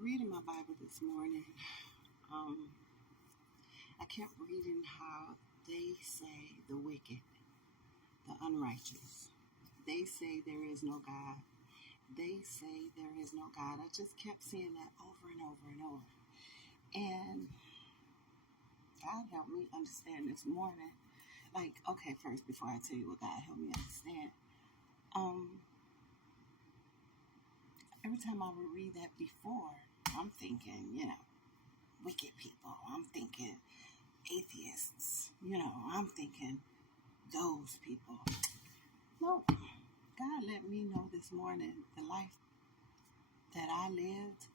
Reading my Bible this morning, I kept reading how they say the wicked, the unrighteous. They say there is no God. They say there is no God. I just kept seeing that over and over and over. And God helped me understand this morning. Okay, first, before I tell you what God helped me understand, every time I would read that before, I'm thinking, wicked people. I'm thinking atheists. I'm thinking those people. No, God let me know this morning the life that I lived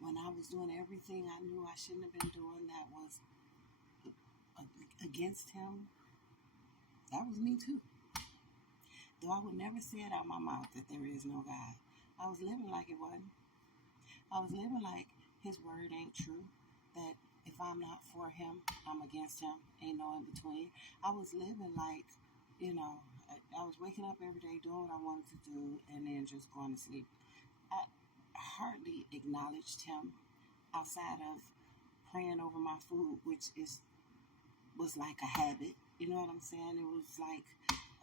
when I was doing everything I knew I shouldn't have been doing that was against Him. That was me too. Though I would never say it out my mouth that there is no God. I was living like it wasn't. I was living like His word ain't true. That if I'm not for Him, I'm against Him. Ain't no in between. I was living like, I was waking up every day doing what I wanted to do and then just going to sleep. I hardly acknowledged Him outside of praying over my food, which was like a habit. You know what I'm saying? It was like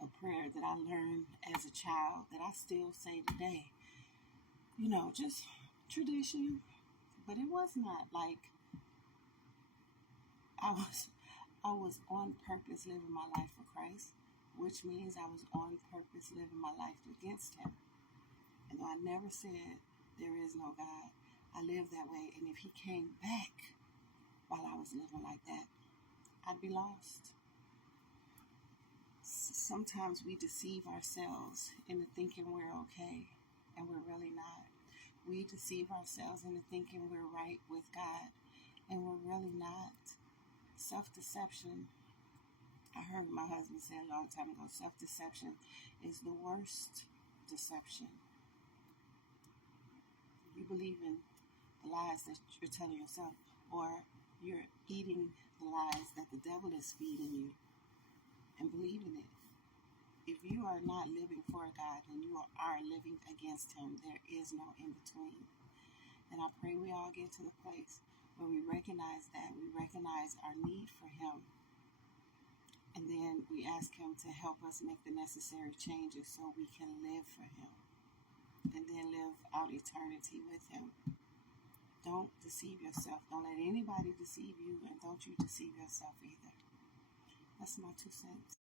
a prayer that I learned as a child that I still say today. Just tradition, but it was not like I was on purpose living my life for Christ, which means I was on purpose living my life against Him. And though I never said there is no God, I lived that way. And if He came back while I was living like that, I'd be lost. Sometimes we deceive ourselves into thinking we're okay, and we're really not. We deceive ourselves into thinking we're right with God, and we're really not. Self-deception, I heard my husband say a long time ago, self-deception is the worst deception. You believe in the lies that you're telling yourself, or you're eating the lies that the devil is feeding you and believing it. If you are not living for God, then you are living against Him. There is no in between. And I pray we all get to the place where we recognize that. We recognize our need for Him. And then we ask Him to help us make the necessary changes so we can live for Him. And then live out eternity with Him. Don't deceive yourself. Don't let anybody deceive you. And don't you deceive yourself either. That's my 2 cents.